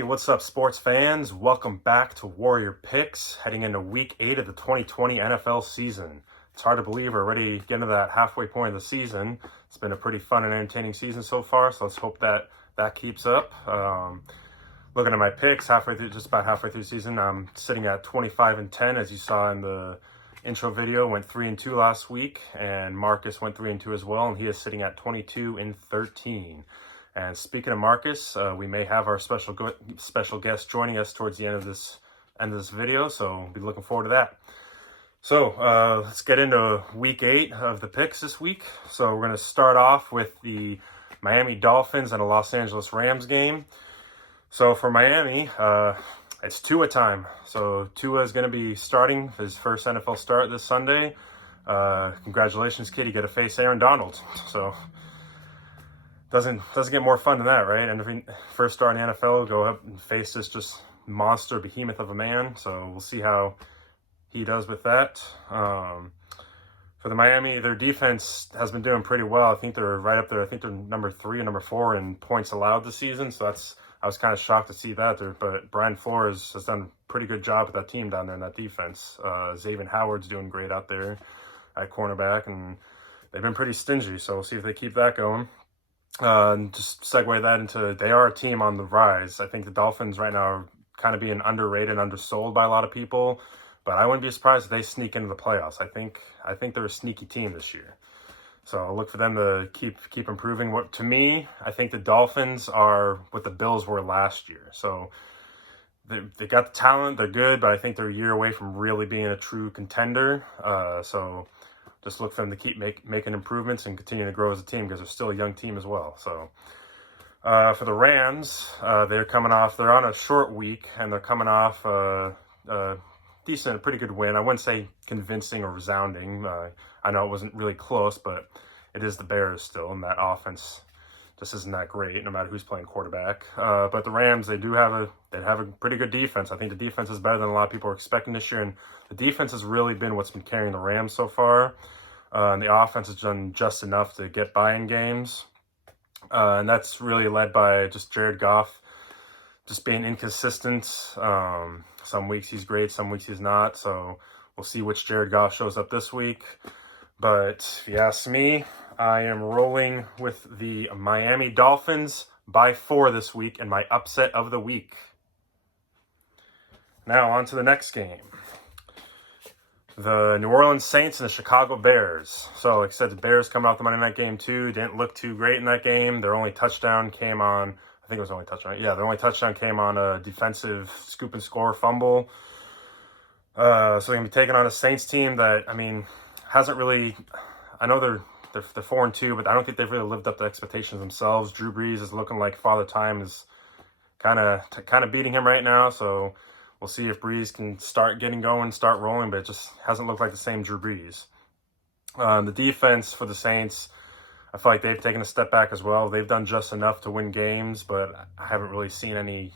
Hey, what's up, sports fans? Welcome back to Warrior Picks, heading into Week 8 of the 2020 NFL season. It's hard to believe we're already getting to that halfway point of the season. It's been a pretty fun and entertaining season so far, so let's hope that keeps up. Looking at my picks, just about halfway through the season, I'm sitting at 25-10, as you saw in the intro video. Went 3-2 last week, and Marcus went 3-2 as well, and he is sitting at 22-13. And speaking of Marcus, we may have our special guest joining us towards the end of this video, so we'll be looking forward to that. So let's get into Week 8 of the picks this week. So we're going to start off with the Miami Dolphins and a Los Angeles Rams game. So for Miami, it's Tua time. So Tua is going to be starting his first NFL start this Sunday. Congratulations, kid! You get to face Aaron Donald. So doesn't get more fun than that, right? And if you first start in the NFL, go up and face this just monster behemoth of a man. So we'll see how he does with that. For the Miami, their defense has been doing pretty well. I think they're right up there. I think they're number 3 and number 4 in points allowed this season. So I was kind of shocked to see that there. But Brian Flores has done a pretty good job with that team down there in that defense. Xavier Howard's doing great out there at cornerback, and they've been pretty stingy. So we'll see if they keep that going. And just segue that into, they are a team on the rise. I think the Dolphins right now are kind of being underrated, undersold by a lot of people, but I wouldn't be surprised if they sneak into the playoffs. I think they're a sneaky team this year. So I'll look for them to keep improving. To me, I think the Dolphins are what the Bills were last year. So they got the talent, they're good, but I think they're a year away from really being a true contender. So just look for them to keep making improvements and continue to grow as a team, because they're still a young team as well. So for the Rams, they're on a short week, and they're coming off a pretty good win. I wouldn't say convincing or resounding. I know it wasn't really close, but it is the Bears still, and that offense just isn't that great, no matter who's playing quarterback. But the Rams, they have a pretty good defense. I think the defense is better than a lot of people are expecting this year, and the defense has really been what's been carrying the Rams so far. And the offense has done just enough to get by in games. And that's really led by just Jared Goff just being inconsistent. Some weeks he's great, some weeks he's not. So we'll see which Jared Goff shows up this week. But if you ask me, I am rolling with the Miami Dolphins by 4 this week in my upset of the week. Now on to the next game. The New Orleans Saints and the Chicago Bears. So, like I said, the Bears coming off the Monday night game too. Didn't look too great in that game. Their only touchdown came on, I think it was only touchdown. Yeah, their only touchdown came on a defensive scoop and score fumble. So they're going to be taking on a Saints team that, hasn't really, I know they're 4-2, but I don't think they've really lived up to expectations themselves. Drew Brees is looking like Father Time is kind of beating him right now. So we'll see if Brees can start getting going, start rolling, but it just hasn't looked like the same Drew Brees. The defense for the Saints, I feel like they've taken a step back as well. They've done just enough to win games, but I haven't really seen any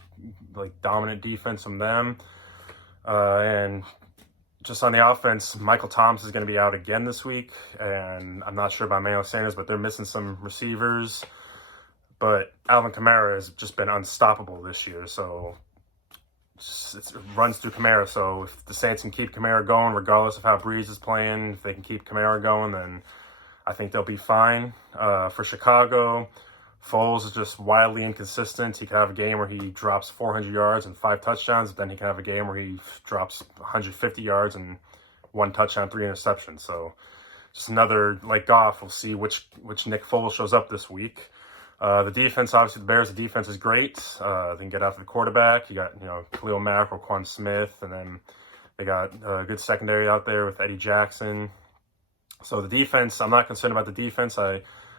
dominant defense from them. And just on the offense, Michael Thomas is going to be out again this week, and I'm not sure about Emmanuel Sanders, but they're missing some receivers. But Alvin Kamara has just been unstoppable this year, so it runs through Kamara. So if the Saints can keep Kamara going, regardless of how Brees is playing, if they can keep Kamara going, then I think they'll be fine. For Chicago, Foles is just wildly inconsistent. He could have a game where he drops 400 yards and 5 touchdowns, but then he can have a game where he drops 150 yards and 1 touchdown, 3 interceptions. So just another, like Goff, we'll see which Nick Foles shows up this week. The defense, obviously the Bears, the defense is great. They can get after the quarterback. You got, Khalil Mack, Roquan Smith, and then they got a good secondary out there with Eddie Jackson. So the defense, I'm not concerned about the defense.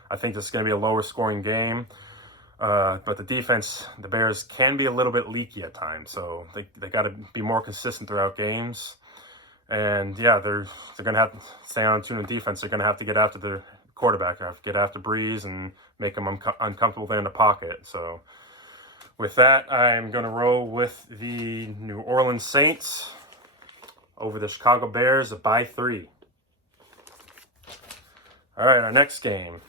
I think this is going to be a lower scoring game. But the defense, the Bears can be a little bit leaky at times. So they got to be more consistent throughout games. And yeah, they're going to have to stay on tune with defense. They're going to have to get after the quarterback, have to get after Brees and make him uncomfortable there in the pocket. So with that, I'm going to roll with the New Orleans Saints over the Chicago Bears by 3. All right, our next game.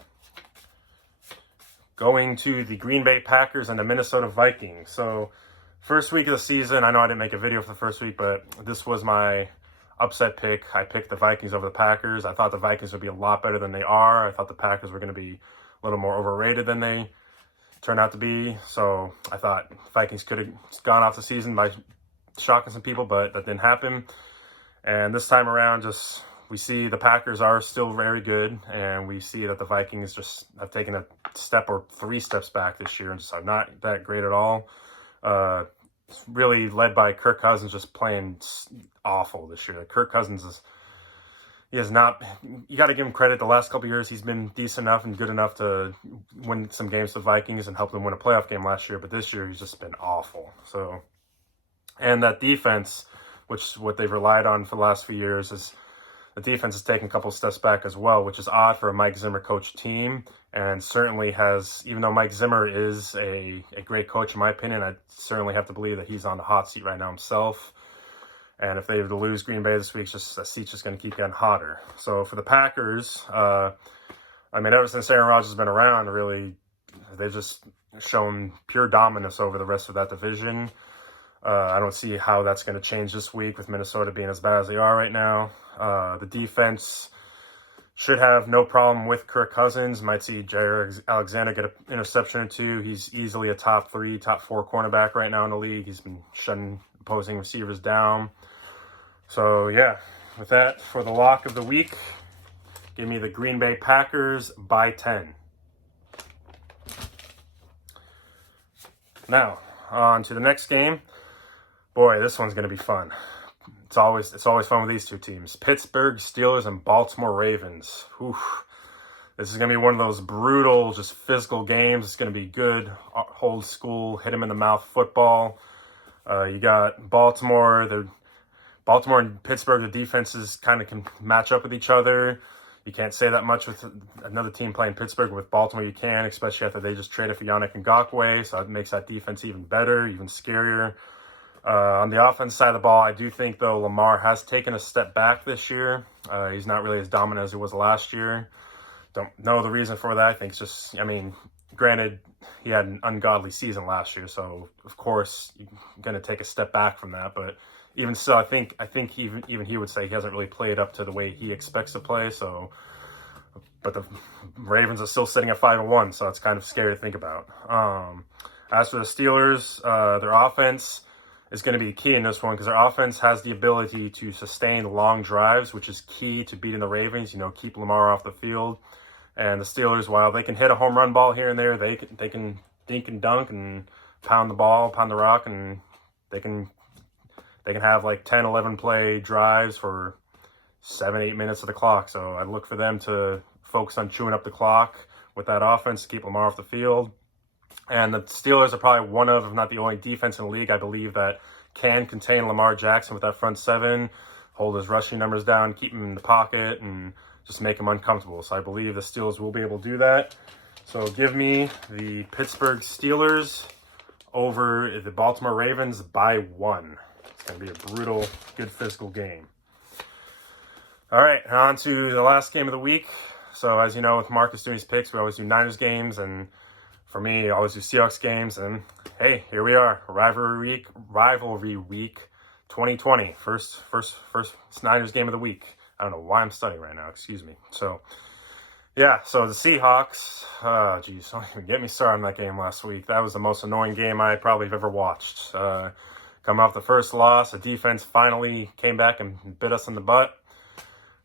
Going to the Green Bay Packers and the Minnesota Vikings. So First week of the season, I know I didn't make a video for the first week, but this was my upset pick. I picked the Vikings over the Packers. I thought the Vikings would be a lot better than they are. I thought the Packers were going to be a little more overrated than they turned out to be. So I thought Vikings could have gone off the season by shocking some people, but that didn't happen. And this time around, we see the Packers are still very good, and we see that the Vikings just have taken a step or 3 steps back this year and just are not that great at all. Really led by Kirk Cousins, just playing awful this year. Kirk Cousins you got to give him credit. The last couple of years, he's been decent enough and good enough to win some games with Vikings and help them win a playoff game last year. But this year, he's just been awful. So, and that defense, what they've relied on for the last few years, is the defense has taken a couple of steps back as well, which is odd for a Mike Zimmer coach team. And certainly has, even though Mike Zimmer is a great coach, in my opinion, I certainly have to believe that he's on the hot seat right now himself. And if they were to lose Green Bay this week, the seat's just going to keep getting hotter. So for the Packers, ever since Aaron Rodgers has been around, really, they've just shown pure dominance over the rest of that division. I don't see how that's going to change this week with Minnesota being as bad as they are right now. The defense should have no problem with Kirk Cousins. Might see Jair Alexander get an interception or 2. He's easily a top 3, top 4 cornerback right now in the league. He's been shutting opposing receivers down. So, yeah, with that, for the lock of the week, give me the Green Bay Packers by 10. Now, on to the next game. Boy, this one's going to be fun. It's always fun with these two teams. Pittsburgh Steelers and Baltimore Ravens. This is going to be one of those brutal, just physical games. It's going to be good, old school, hit him in the mouth football. You got Baltimore and Pittsburgh, the defenses kind of can match up with each other. You can't say that much with another team playing Pittsburgh. With Baltimore, you can, especially after they just traded for Yannick Ngakoue. So it makes that defense even better, even scarier. On the offense side of the ball, I do think, though, Lamar has taken a step back this year. He's not really as dominant as he was last year. Don't know the reason for that. I think it's just, granted, he had an ungodly season last year, so of course you're going to take a step back from that. But even so, I think even he would say he hasn't really played up to the way he expects to play. So, but the Ravens are still sitting at 5-1, so it's kind of scary to think about. As for the Steelers, their offense is going to be key in this one because their offense has the ability to sustain long drives, which is key to beating the Ravens. Keep Lamar off the field. And the Steelers, while they can hit a home run ball here and there, they can dink and dunk and pound the ball, pound the rock, and they can have like 10, 11 play drives for 7, 8 minutes of the clock. So I look for them to focus on chewing up the clock with that offense to keep Lamar off the field. And the Steelers are probably one of, if not the only defense in the league, I believe, that can contain Lamar Jackson with that front 7, hold his rushing numbers down, keep him in the pocket, and just make him uncomfortable. So I believe the Steelers will be able to do that. So give me the Pittsburgh Steelers over the Baltimore Ravens by 1. It's going to be a brutal, good physical game. All right, on to the last game of the week. So as you know, with Marcus doing his picks, we always do Niners games, and for me, I always do Seahawks games. And hey, here we are, rivalry week 2020, first Niners game of the week. I don't know why I'm studying right now. Excuse me. So, yeah. So the Seahawks. Don't even get me started on that game last week. That was the most annoying game I probably have ever watched. Coming off the first loss, the defense finally came back and bit us in the butt.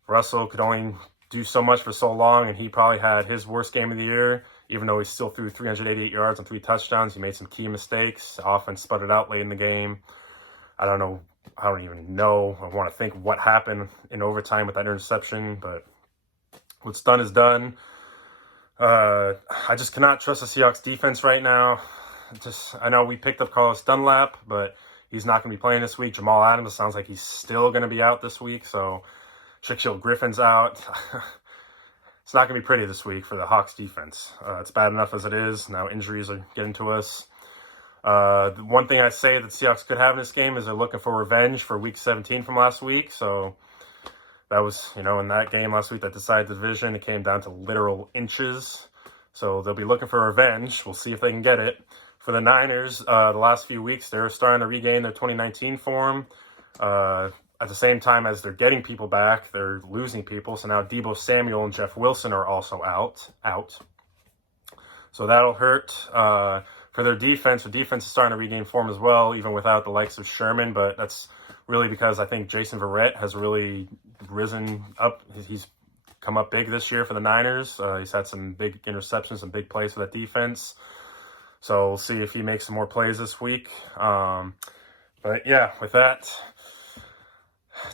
Russell could only do so much for so long, and he probably had his worst game of the year. Even though he still threw 388 yards and 3 touchdowns, he made some key mistakes. Offense sputtered out late in the game. I don't even know. I want to think what happened in overtime with that interception, but what's done is done. I just cannot trust the Seahawks defense right now. I know we picked up Carlos Dunlap, but he's not going to be playing this week. Jamal Adams sounds like he's still going to be out this week, so Shaquille Griffin's out. It's not going to be pretty this week for the Hawks defense. It's bad enough as it is. Now injuries are getting to us. The one thing I say that Seahawks could have in this game is they're looking for revenge for Week 17 from last week. So that was, in that game last week that decided the division, it came down to literal inches. So they'll be looking for revenge. We'll see if they can get it For the Niners, the last few weeks, they're starting to regain their 2019 form. At the same time as they're getting people back, they're losing people. So now Deebo Samuel and Jeff Wilson are also out. So that'll hurt. For their defense, is starting to regain form as well, even without the likes of Sherman. But that's really because I think Jason Verrett has really risen up. He's come up big this year for the Niners. He's had some big interceptions, some big plays for that defense. So we'll see if he makes some more plays this week. But yeah, with that,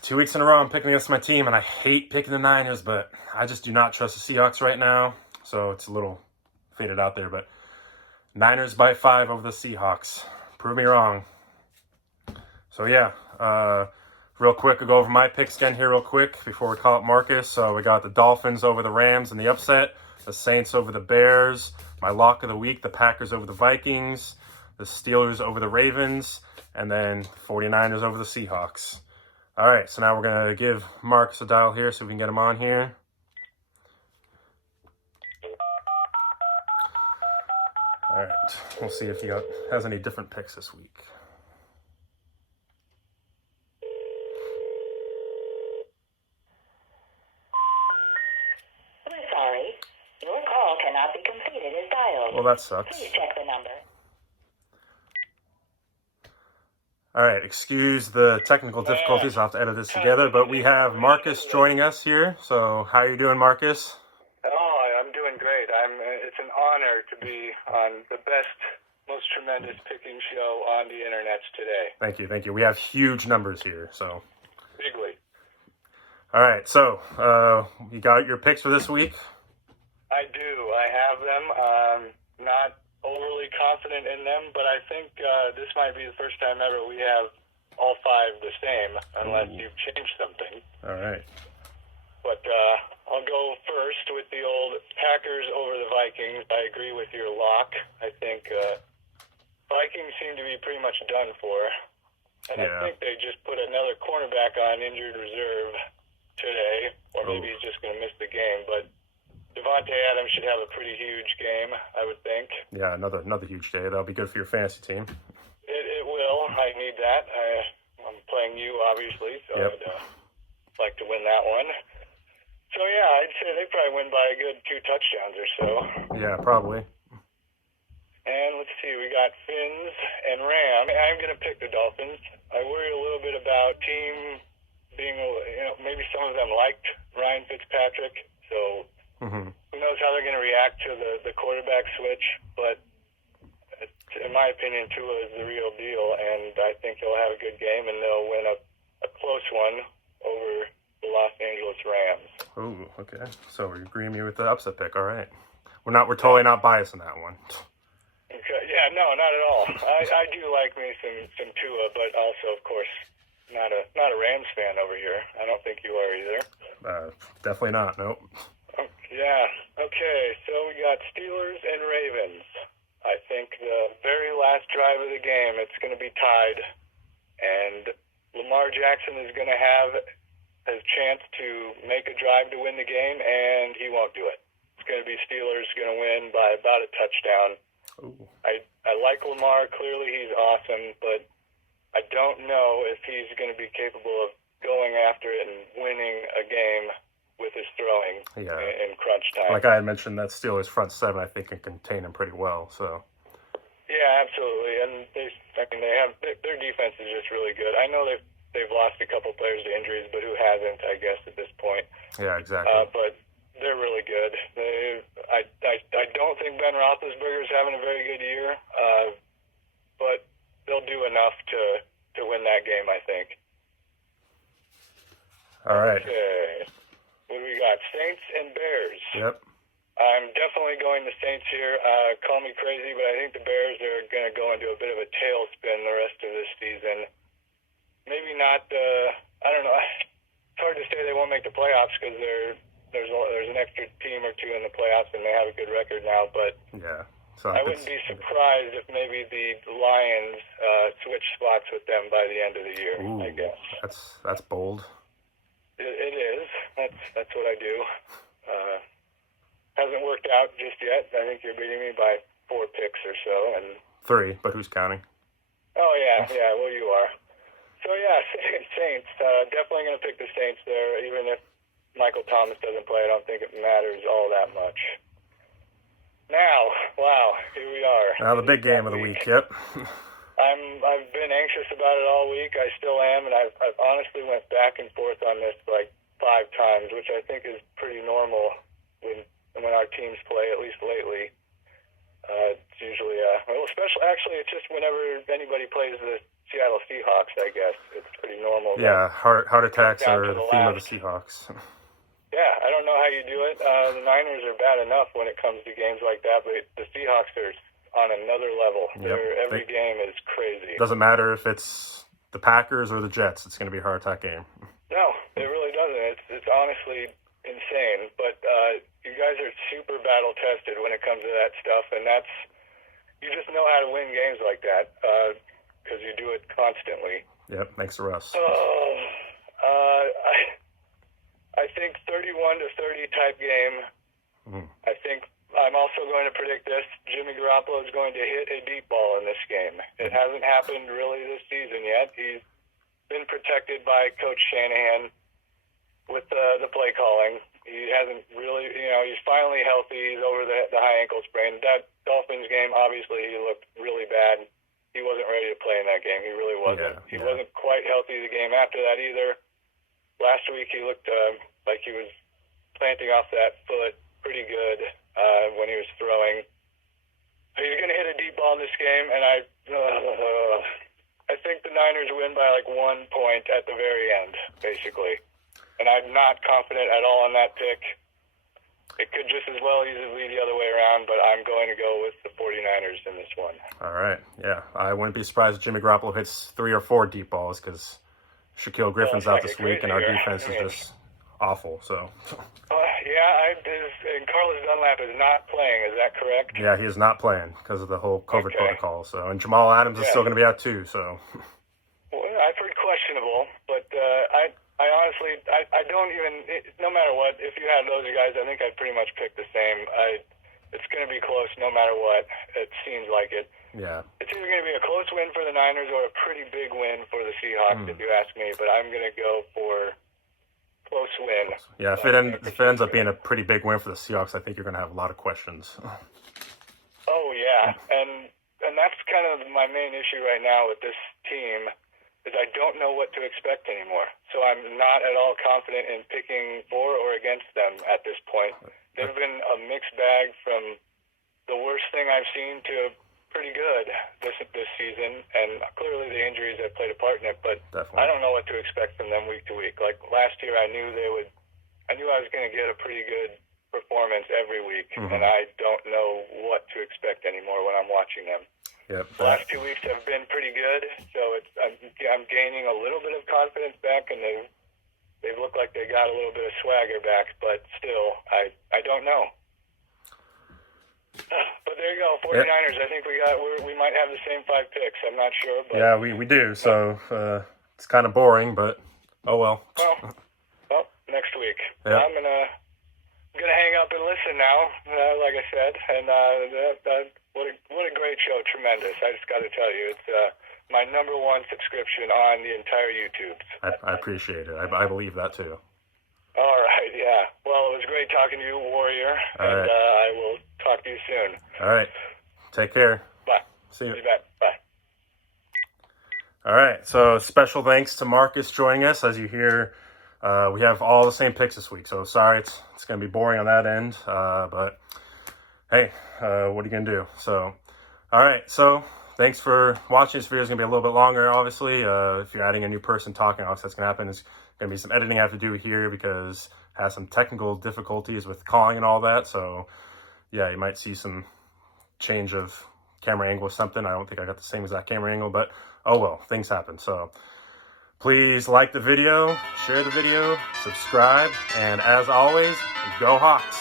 2 weeks in a row I'm picking against my team, and I hate picking the Niners, but I just do not trust the Seahawks right now. So it's a little faded out there, but Niners by 5 over the Seahawks. Prove me wrong. So yeah, real quick, I'll go over my picks again here real quick before we call up Marcus. So we got the Dolphins over the Rams in the upset, the Saints over the Bears, my lock of the week, the Packers over the Vikings, the Steelers over the Ravens, and then 49ers over the Seahawks. All right, so now we're going to give Marcus a dial here so we can get him on here. All right, we'll see if he has any different picks this week. We're sorry. Your call cannot be completed as dialed. Well, that sucks. Please check the number. All right, excuse the technical difficulties. I'll have to edit this together, but we have Marcus joining us here. So how are you doing, Marcus? Oh, I'm doing great. It's an honor to be on the best, most tremendous picking show on the internet today. Thank you. We have huge numbers here, so. Bigly. All right, so you got your picks for this week? I do. I have them. Not overly confident in them, but I think this might be the first time ever we have all 5 the same, unless you've changed something. All right. But I'll go first with the old Packers over the Vikings. I agree with your lock. I think Vikings seem to be pretty much done for. And I think they just put another cornerback on injured reserve today, or maybe he's just going to miss the game. But Devontae Adams should have a pretty huge game, I would think. Yeah, another huge day. That'll be good for your fantasy team. It will. I need that. I'm playing you, obviously, so I'd like to win that one. So, yeah, I'd say they probably win by a good 2 touchdowns or so. Yeah, probably. And let's see, we got Finns and Ram. I'm going to pick the Dolphins. I worry a little bit about team being, maybe some of them liked Ryan Fitzpatrick, so who knows how they're going to react to the quarterback switch. But in my opinion, Tua is the real deal, and I think he'll have a good game, and they'll win a close one over the Los Angeles Rams. Oh, okay. So we're agreeing with the upset pick. All right. We're totally not biased in that one. Okay. Yeah, no, not at all. I do like me some Tua, but also, of course, not a Rams fan over here. I don't think you are either. Definitely not. Nope. Yeah. Okay. So we got Steelers and Ravens. I think the very last drive of the game, it's going to be tied, and Lamar Jackson is going to have a chance to make a drive to win the game, and he won't do it. It's going to be Steelers going to win by about a touchdown. Ooh. I like Lamar. Clearly, he's awesome, but I don't know if he's going to be capable of going after it and winning a game with his throwing in crunch time. Like I had mentioned, that Steelers front 7, I think, can contain him pretty well. So. Yeah, absolutely, and they have their defense is just really good. I know they've lost a couple players to injuries, but who hasn't? I guess at this point. Yeah, exactly. But they're really good. I don't think Ben Roethlisberger's having a very good year, but they'll do enough to win that game, I think. All right. Okay. What do we got? Saints and Bears. Yep. I'm definitely going to Saints here. Call me crazy, but I think the Bears are going to go into a bit of a tailspin the rest of this season. Maybe not. I don't know. It's hard to say they won't make the playoffs because there's an extra team or two in the playoffs and they have a good record now. But yeah, so I wouldn't be surprised if maybe the Lions switch spots with them by the end of the year. Ooh, I guess that's bold. It is. That's what I do. Hasn't worked out just yet. I think you're beating me by 4 picks or so, and 3, but who's counting? Oh, yeah, well, you are. So, yeah, Saints. Definitely going to pick the Saints there. Even if Michael Thomas doesn't play, I don't think it matters all that much. Now, wow, here we are. Now the big game of the week, yep. I've been anxious about it all week. I still am, and I've honestly went back and forth on this like 5 times, which I think is pretty normal when our teams play, at least lately. It's usually, actually, it's just whenever anybody plays the Seattle Seahawks, I guess. It's pretty normal. Yeah, heart attacks are the theme of the Seahawks. Yeah, I don't know how you do it. The Niners are bad enough when it comes to games like that, but the Seahawks are on another level. Yep. Every game is crazy. Doesn't matter if it's the Packers or the Jets. It's going to be a heart attack game. No, it really doesn't. It's honestly insane. But you guys are super battle tested when it comes to that stuff, and you just know how to win games like that because you do it constantly. Yep, thanks to Russ. I think 31-30 type game. I think I'm also going to predict this. Jimmy Garoppolo is going to hit a deep ball in this game. It hasn't happened really this season yet. He's been protected by Coach Shanahan with the play calling. He hasn't really, he's finally healthy. He's over the high ankle sprain. That Dolphins game, obviously, he looked really bad. He wasn't ready to play in that game. He really wasn't. He wasn't quite healthy the game after that either. Last week, he looked like he was planting off that foot pretty good when he was throwing. He's going to hit a deep ball in this game, and I think the Niners win by like 1 point at the very end, basically. And I'm not confident at all on that pick. It could just as well easily be the other way around, but I'm going to go with the 49ers in this one. All right, yeah. I wouldn't be surprised if Jimmy Garoppolo hits 3 or 4 deep balls because Shaquille Griffin's out this week, and our defense is just awful. So. And Carlos Dunlap is not playing. Is that correct? Yeah, he is not playing because of the whole COVID protocol. So, and Jamal Adams is still going to be out too. So. Well, I've heard questionable, but I honestly don't even. No matter what, if you had those guys, I think I'd pretty much pick the same. It's going to be close no matter what. It seems like it. Yeah. It's either going to be a close win for the Niners or a pretty big win for the Seahawks, if you ask me. But I'm going to go for close win. Yeah, if it ends up being a pretty big win for the Seahawks, I think you're going to have a lot of questions. Oh, yeah. And that's kind of my main issue right now with this team is I don't know what to expect anymore. So I'm not at all confident in picking for or against them at this point. They've been a mixed bag from the worst thing I've seen to pretty good this season, and clearly the injuries have played a part in it, but Definitely. I don't know what to expect from them week to week. Like last year I knew I was going to get a pretty good performance every week, and I don't know what to expect anymore when I'm watching them. Yep. The last 2 weeks have been pretty good, so I'm gaining a little bit of confidence back, and they look like they got a little bit of swagger back, but still, I don't know. But there you go, 49ers. Yep. I think we might have the same 5 picks. I'm not sure. But, yeah, we do. So it's kind of boring, but oh well. Well, next week. Yep. I'm gonna hang up and listen now. Like I said, and what a great show, tremendous. I just got to tell you, it's my #1 subscription on the entire YouTube. I appreciate it. I believe that too. All right, yeah. Well, it was great talking to you, Warrior, and I will talk to you soon. All right. Take care. Bye. See you. See you back. Bye. All right. So special thanks to Marcus joining us. As you hear, we have all the same picks this week. So sorry, it's going to be boring on that end. But hey, what are you going to do? So, all right. So thanks for watching. This video is going to be a little bit longer, obviously. If you're adding a new person talking, obviously that's going to happen. There's going to be some editing I have to do here because it has some technical difficulties with calling and all that. So yeah, you might see some change of camera angle or something. I don't think I got the same exact camera angle, but oh well, things happen. So please like the video, share the video, subscribe, and as always, go Hawks!